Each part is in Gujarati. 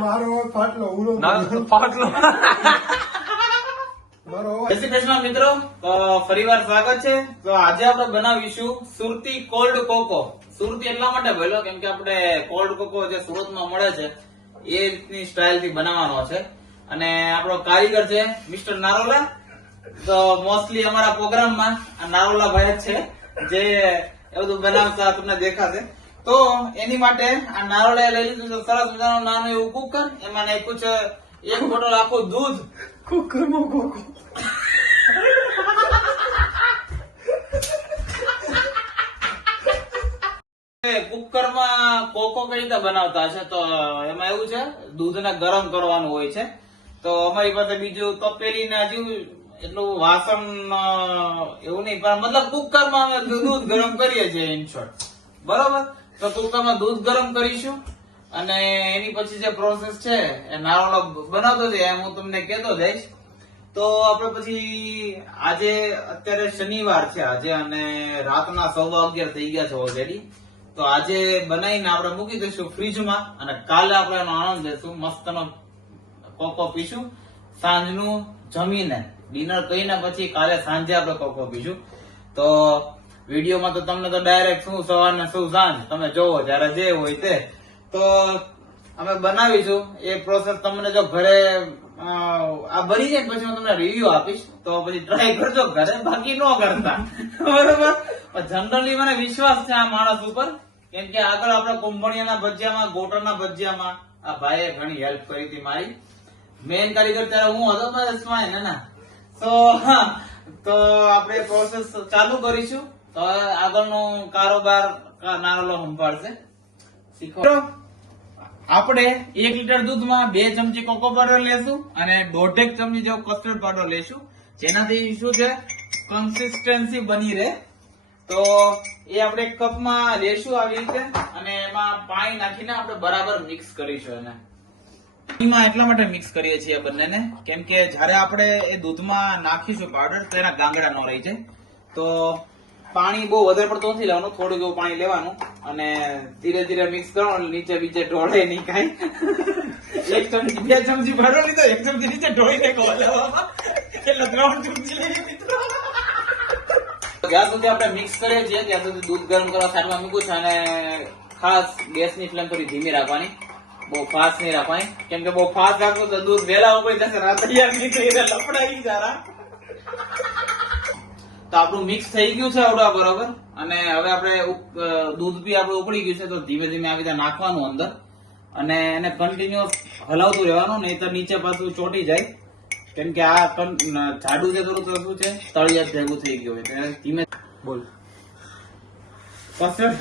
મારો ફાટલો ઉડો ફાટલો. મિત્રો. ફરીવાર સ્વાગત છે. તો આજે આપણે બનાવીશું સુરતી કોલ્ડ કોકો. સુરતી એટલા માટે બોલ્યો કેમ કે આપણે કોલ્ડ કોકો જે સુરતમાં મળે છે એ રીતની સ્ટાઇલથી બનાવવાનો છે. અને આપણો કારીગર છે મિસ્ટર નારોલા. તો મોસ્ટલી અમારા પ્રોગ્રામમાં આ નારોલા ભાઈ જ છે જે એ બધું બનાવતા તમને દેખાશે. તો એની માટે આ નારોલા લઈ લીધું છે સરસ મજાનું નાનું એવું કુકર. એમાં નાખ્યું છે એક બોટલ આખું દૂધ. કુકરમાં કોકો કુકરમાં કોકો કઈ રીતે બનાવતા હશે? તો એમાં એવું છે દૂધને ગરમ કરવાનું હોય છે. તો અમારી પાસે બીજું તપેલી ને હજુ એટલું વાસણ એવું નહીં, પણ મતલબ કુકરમાં અમે દૂધ ગરમ કરીએ છીએ ઇન શોર્ટ બરોબર? તો કુકરમાં દૂધ ગરમ કરીશું, અને એની પછી જે પ્રોસેસ છે, એ નારોળો બનાવતો છે એમ હું તમને કહેતો જઈશ. તો આપણે પછી આજે, અત્યારે શનિવાર છે આજે, અને રાતના સવા અગિયાર થઈ ગયા છે ઓલરેડી તો આજે બનાવીને આપણે મૂકી દઈશું ફ્રીજમાં અને કાલે આપણે એનો આનંદ લેશું, મસ્તનો કોકો પીશું. સાંજનું જમીને ડિનર કરીને પછી કાલે સાંજે આપણે કોકો પીશું તો વિડીયોમાં તો તમને તો ડાયરેક્ટ શું સવાર ને શું સાંજ, તમે જોવો, જ્યારે જે હોય તે. તો અમે બનાવીશું. એ પ્રોસેસ તમને જો ઘરે આ બની જાય પછી હું તમને રિવ્યુ આપીશ. તો પછી ટ્રાય કરજો ઘરે, બાકી ન કરતા. બરોબર? જનરલી મને વિશ્વાસ છે આ માણસ ઉપર. કેમ કે આગળ આપણે કુંભણિયાના ભજીયામાં, ગોટરના ભજીયામાં આ ભાઈએ ઘણી હેલ્પ કરી હતી મારી. મેન કારીગર ત્યારે હું હતો સ્માઈલ ને ના? તો, હા, તો આપણે પ્રોસેસ ચાલુ કરીશું. તો આગળનો કારોબાર નારોલો સંભાળશે. શીખો. આપણે એક લીટર દૂધમાં બે ચમચી કોકો પાવડર લેશું અને દોઢેક ચમચી જેવો કસ્ટર્ડ પાવડર લેશું. જેનાથી શું છે? કન્સિસ્ટન્સી બની રહે. તો, એ આપણે કપમાં લેશું આવી રીતે. અને એમાં પાણી નાખીને આપણે બરાબર મિક્સ કરીશું એને. પાણીમાં એટલા માટે મિક્સ કરીએ છીએ બંનેને. કેમ કે જ્યારે આપણે એ દૂધમાં નાખીશું પાવડર તો એના ગાંગડા ન રહી જાય. તો પાણી બહુ વધારે પડતું નથી લેવાનું, થોડું એવું પાણી લેવાનું અને ધીરે ધીરે મિક્સ કરવાનું નીચે બીજે ઢોળે નહીં કાંઈ. એક ચમચી, બે ચમચી ભરો લીધો, એક ચમચી નીચે ઢોળી નાખો હલાવવામાં. એટલે ચમચી લઈ મિત્રો. જ્યાં સુધી આપણે મિક્સ કરીએ છીએ, ત્યાં સુધી દૂધ ગરમ કરવા સાઈડમાં મૂકું છું અને ખાસ ગેસની ફ્લેમ થોડી ધીમી રાખવાની. બહુ ફાસ્ટ નહીં રાખવાની કેમ કે બહુ ફાસ્ટ રાખો તો દૂધ વેલા ઊભી જશે રાત તૈયાર થઈ એટલે લફડાઈ જરા. તો આપણું મિક્સ થઈ ગયું છે આવડા બરોબર? અને હવે આપણે દૂધ બી આપણું ઉકળી ગયું છે તો ધીમે ધીમે આવી રીતે નાખવાનું અંદર. અને એને કન્ટિન્યુઅસ હલાવતું રહેવાનું નહીં તો નીચે પાછું ચોટી જાય. કેમ કે આ પણ જાડું છે થોડું શું છે તળિયા ભેગું થઈ ગયું હોય. એટલે ધીમે બોલ. કસ્ટર્ડ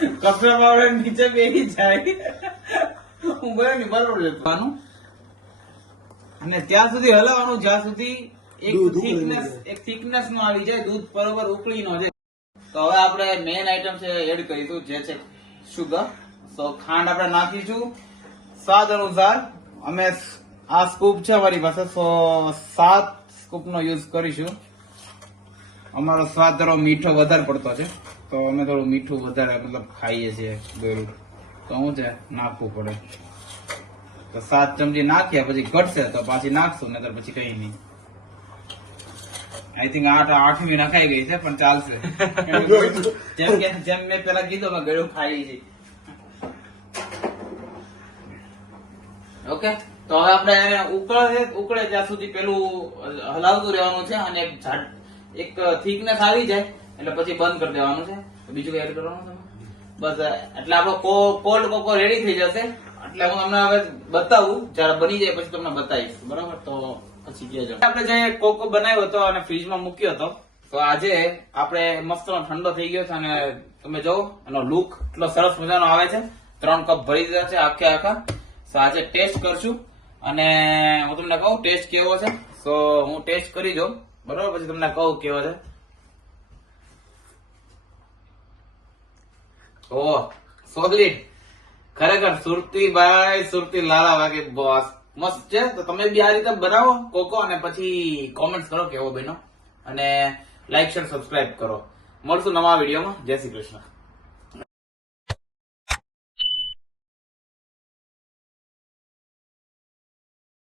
કસ્ટર્ડ પાવડર નીચે બેસી જાય. હું બોલ્યો ની બરોબર લેવાનું. અને ત્યાં સુધી હલાવવાનું જ્યાં સુધી એક થિકનેસ એક થિકનેસ નો આવી જાય દૂધ બરોબર ઉકળી નો જાય. તો હવે આપણે મેઇન આઈટમ છે એડ કરીશું જે છે સુગર તો ખાંડ આપણે નાખીશું. સ્વાદ અનુસાર અમે આ સ્કૂપ છે અમારી પાસે સો સાત સ્કૂપ નો યુઝ કરીશું. અમારો સ્વાદ મીઠો વધારે પડતો છે. તો અમે થોડું મીઠું વધારે મતલબ ખાઈએ છીએ ગળ્યું તો શું છે, નાખવું પડે. તો સાત ચમચી નાખ્યા, પછી ઘટશે તો પાછી નાખશું નતર પછી કઈ નહીં. આઈ થિંક આઠ, આઠમી નખાઈ ગઈ છે, પણ ચાલશે. જેમ કે, જેમ મેં પેલા કીધું મેં ગળું ખાઈ છે ઓકે તો હવે આપણે ઉકળે ઉકળે ત્યાં સુધી પેલું હલાવતું રહેવાનું છે અને એક થિકનેસ આવી જાય. એટલે પછી બંધ કરી દેવાનું છે. બીજું કઈ એડ કરવાનું છે? બસ, એટલે આપણો કોલ્ડ કોકો રેડી થઈ જશે. એટલે હું તમને હવે બતાવું, જયારે બની જાય પછી તમને બતાવીશ. બરાબર? તો પછી કહેજો આપણે જે કોકો બનાવ્યો હતો અને ફ્રીજમાં મૂક્યો હતો, તો આજે આપણે મસ્ત ઠંડો થઈ ગયો છે અને તમે જો એનો લુક એટલો સરસ મજાનો આવે છે. ત્રણ કપ ભરી દીધા છે આખે આખા. તો આજે ટેસ્ટ કરશું. અને હું તમને કહું ટેસ્ટ કેવો છે? તો હું ટેસ્ટ કરી જોઉં. બરોબર? પછી તમને કહું કેવો છે. ઓ સોલિડ ખરેખર સુરતી ભાઈ સુરતી લાલા વાગે બોસ મસ્ત છે? તો તમે બી આ રીતે બનાવો, કોકો, અને પછી કોમેન્ટ કરો કેવો બન્યો. અને લાઈક શેર સબસ્ક્રાઇબ કરો. મળશું નવા વિડીયોમાં. જય શ્રી કૃષ્ણ.